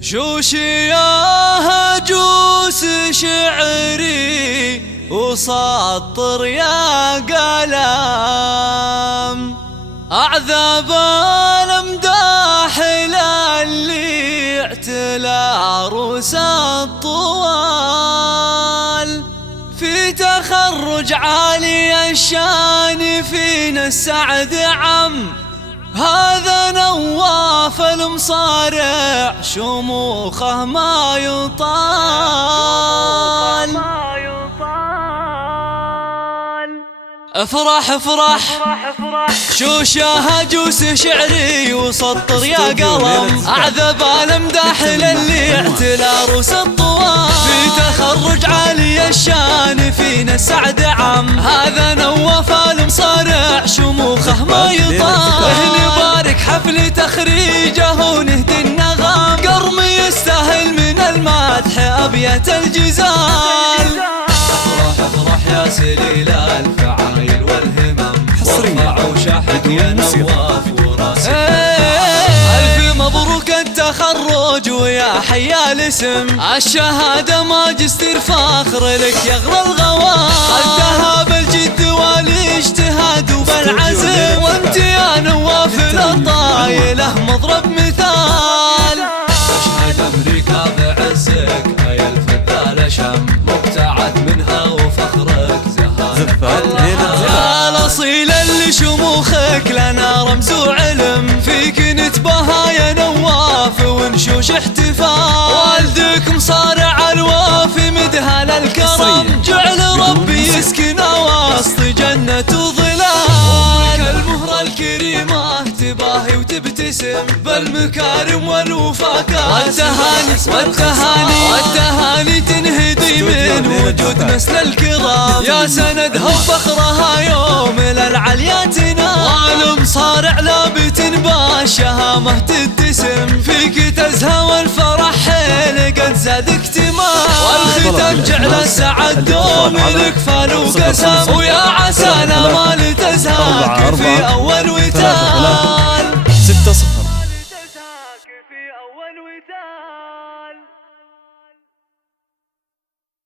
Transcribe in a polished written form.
شوشي يا هجوس شعري وسطر يا قلم أعذاب الأمداح للي اعتلى عروس الطوال في تخرج عالي الشان فينا السعد عم هذا نواف المصارع شموخه ما يطال افرح افرح شوشة هجوس شعري وسطر يا قلم أعذب الأمداح للي اعتلى عروس الطوال في تخرج عالي الشان فينا السعد عم هذا نواف المصارع شموخه ما يطال نبارك حفل تخريجه ونهدي النغم قرم يستاهل من المدح أبيات الجزال افرح افرح يا سليل الفعايل والهمم وارفعوا شحن يا نواف وراسي ألف مبروك التخرج ويا حيا الاسم الشهادة ماجستير فاخر لك يغلى الغوام خذتها بالجد والاجتهاد وبالعزم وانت يا نواف للطايله مضرب مثال تشهد امريكا بعزك هاي الفذالة شم مبتعد منها وفخرك يا الاصيل اللي شموخك لنا رمز وعلم فيك نتباهى يا نواف ونشوش احتفال والدك مصارع الوافي مدهل الكرم جعل ربي يسكن وسط جنة وظلال المهرة الكريمة تباهي وتبتسم بالمكارم والوفاقات والتهاني تنهدي من وجود مثل الكرام يا سندها وفخرها يوم للعلياتنا والمصارع لابت بالشهامة تتسم فيك تزهى والفرح حيل قد زاد اكتمال والختام جعل السعد دوم لك فال وقسم ويا عسى الامال تزهاك في اول